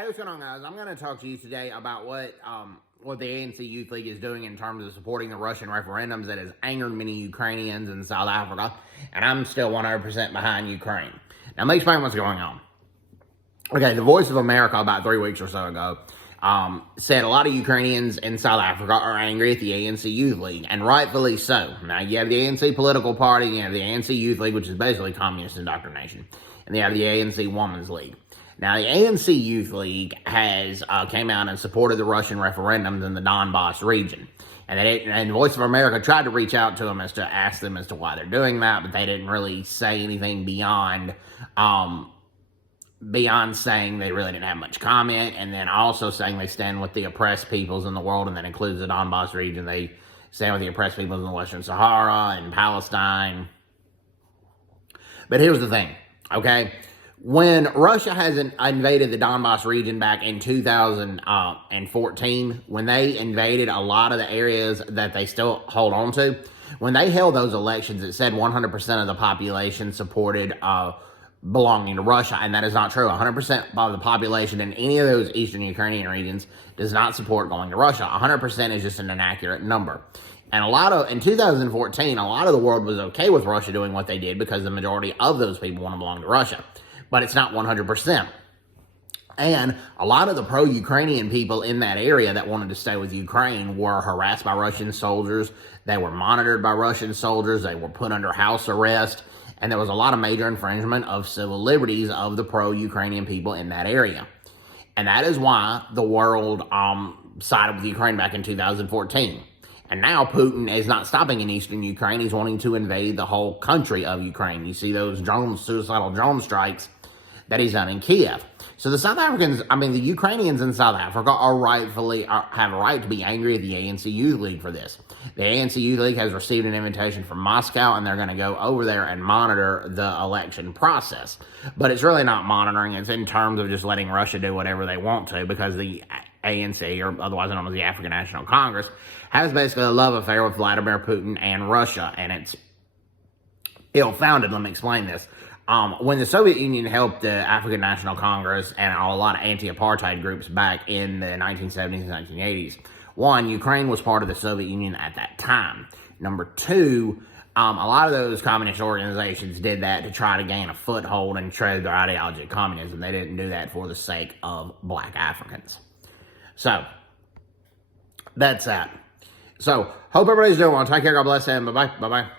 Hey, what's going on, guys? I'm going to talk to you today about what the ANC Youth League is doing in terms of supporting the Russian referendums that has angered many Ukrainians in South Africa, and I'm still 100% behind Ukraine. Now, let me explain what's going on. Okay, the Voice of America about 3 weeks or so ago said a lot of Ukrainians in South Africa are angry at the ANC Youth League, and rightfully so. Now, you have the ANC political party, you have the ANC Youth League, which is basically communist indoctrination, and you have the ANC Women's League. Now, the ANC Youth League has came out and supported the Russian referendums in the Donbass region. And Voice of America tried to reach out to them to ask them as to why they're doing that, but they didn't really say anything beyond saying they really didn't have much comment, and then also saying they stand with the oppressed peoples in the world, and that includes the Donbass region. They stand with the oppressed peoples in the Western Sahara and Palestine. But here's the thing, okay? When Russia has invaded the Donbass region back in 2014, when they invaded a lot of the areas that they still hold on to, when they held those elections, it said 100% of the population supported belonging to Russia, and that is not true. 100% of the population in any of those eastern Ukrainian regions does not support going to Russia. 100% is just an inaccurate number. And in 2014, a lot of the world was okay with Russia doing what they did because the majority of those people want to belong to Russia. But it's not 100%. And a lot of the pro-Ukrainian people in that area that wanted to stay with Ukraine were harassed by Russian soldiers. They were monitored by Russian soldiers. They were put under house arrest. And there was a lot of major infringement of civil liberties of the pro-Ukrainian people in that area. And that is why the world sided with Ukraine back in 2014. And now Putin is not stopping in eastern Ukraine. He's wanting to invade the whole country of Ukraine. You see those suicidal drone strikes that he's done in Kiev. So the Ukrainians in South Africa have a right to be angry at the ANC Youth League for this. The ANC Youth League has received an invitation from Moscow, and they're going to go over there and monitor the election process. But it's really not monitoring. It's in terms of just letting Russia do whatever they want to, because the ANC, or otherwise known as the African National Congress, has basically a love affair with Vladimir Putin and Russia, and it's ill-founded. Let me explain this. When the Soviet Union helped the African National Congress and a lot of anti-apartheid groups back in the 1970s and 1980s, one, Ukraine was part of the Soviet Union at that time. Number two, a lot of those communist organizations did that to try to gain a foothold and trade their ideology of communism. They didn't do that for the sake of black Africans. So, that's that. So, hope everybody's doing well. Take care. God bless, and bye-bye. Bye-bye.